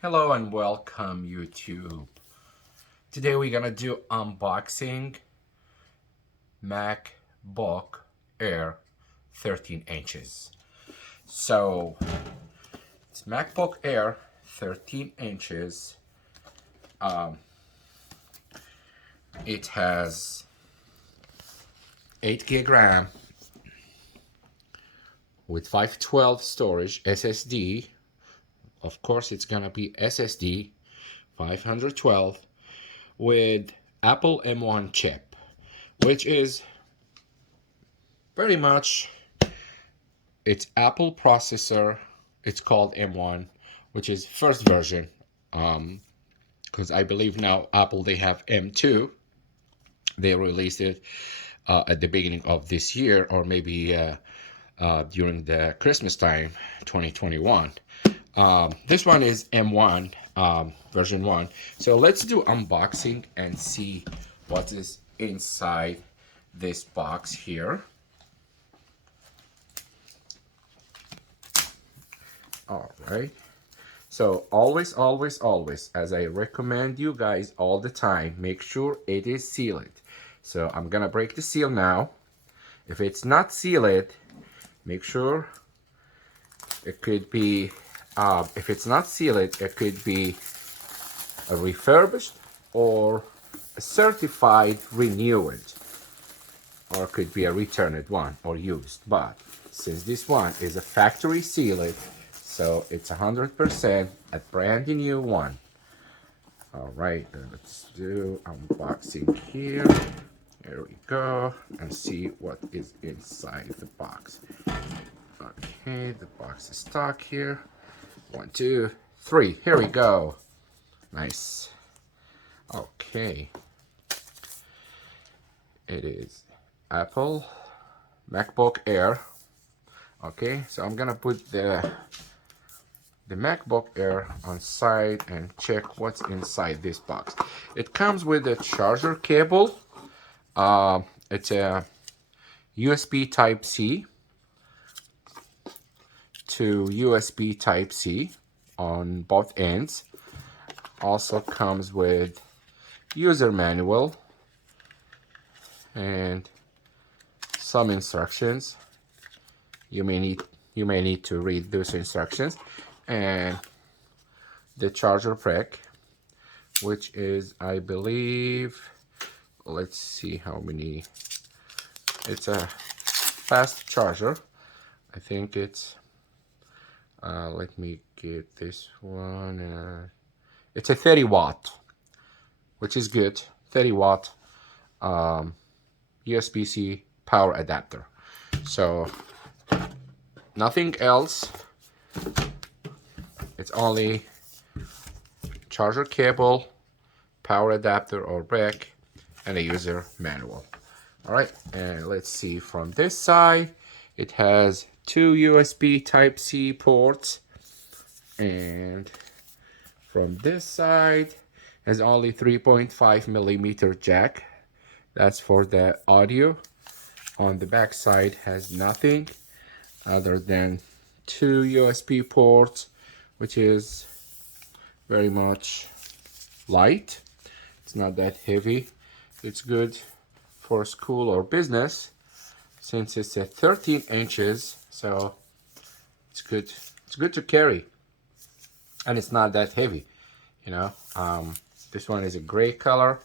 Hello and welcome YouTube. Today we're gonna do unboxing MacBook Air 13 inches. So it's MacBook Air 13 inches. It has 8 gig RAM with 512 storage SSD. Of course it's gonna be SSD 512 with Apple M1 chip, which is pretty much it's Apple processor. It's called M1, which is first version, because I believe now Apple, they have M2. They released it at the beginning of this year, or maybe during the Christmas time 2021. This one is M1, version 1. So let's do unboxing and see what is inside this box here. All right. So always, as I recommend you guys all the time, make sure it is sealed. So I'm gonna break the seal now. If it's not sealed, make sure it could be, if it's not sealed, it could be a refurbished or a certified renewed, or it could be a returned one or used. But since this one is a factory sealed, so it's 100% a brand new one. All right, let's do unboxing here. Here we go, and see what is inside the box. Okay, the box is stuck here. 1, 2, 3. Here we go. Nice. Okay. It is Apple MacBook Air. Okay, so I'm gonna put the MacBook Air on side and check what's inside this box. It comes with a charger cable. It's a USB Type-C to USB Type-C on both ends. Also comes with user manual and some instructions. You may need to read those instructions, and the charger brick, which is, I believe, let's see how many. It's a fast charger. I think it's let me get this one. It's a 30 watt, which is good. 30 watt USB-C power adapter. So nothing else. It's only charger cable, power adapter or brick, and a user manual. All right, and let's see from this side. It has 2 USB Type-C ports, and from this side has only 3.5 millimeter jack. That's for the audio. On the back side has nothing other than 2 USB ports, which is very much light. It's not that heavy. It's good for school or business since it's a 13 inches, so it's good. It's good to carry, and it's not that heavy, you know. This one is a gray color.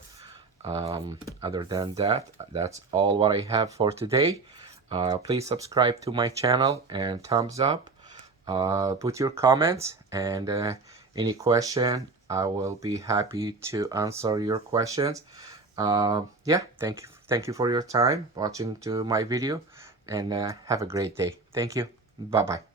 Other than that, that's all what I have for today. Please subscribe to my channel and thumbs up. Put your comments and any question. I will be happy to answer your questions. Yeah, thank you for your time watching to my video, and have a great day. Thank you. Bye bye.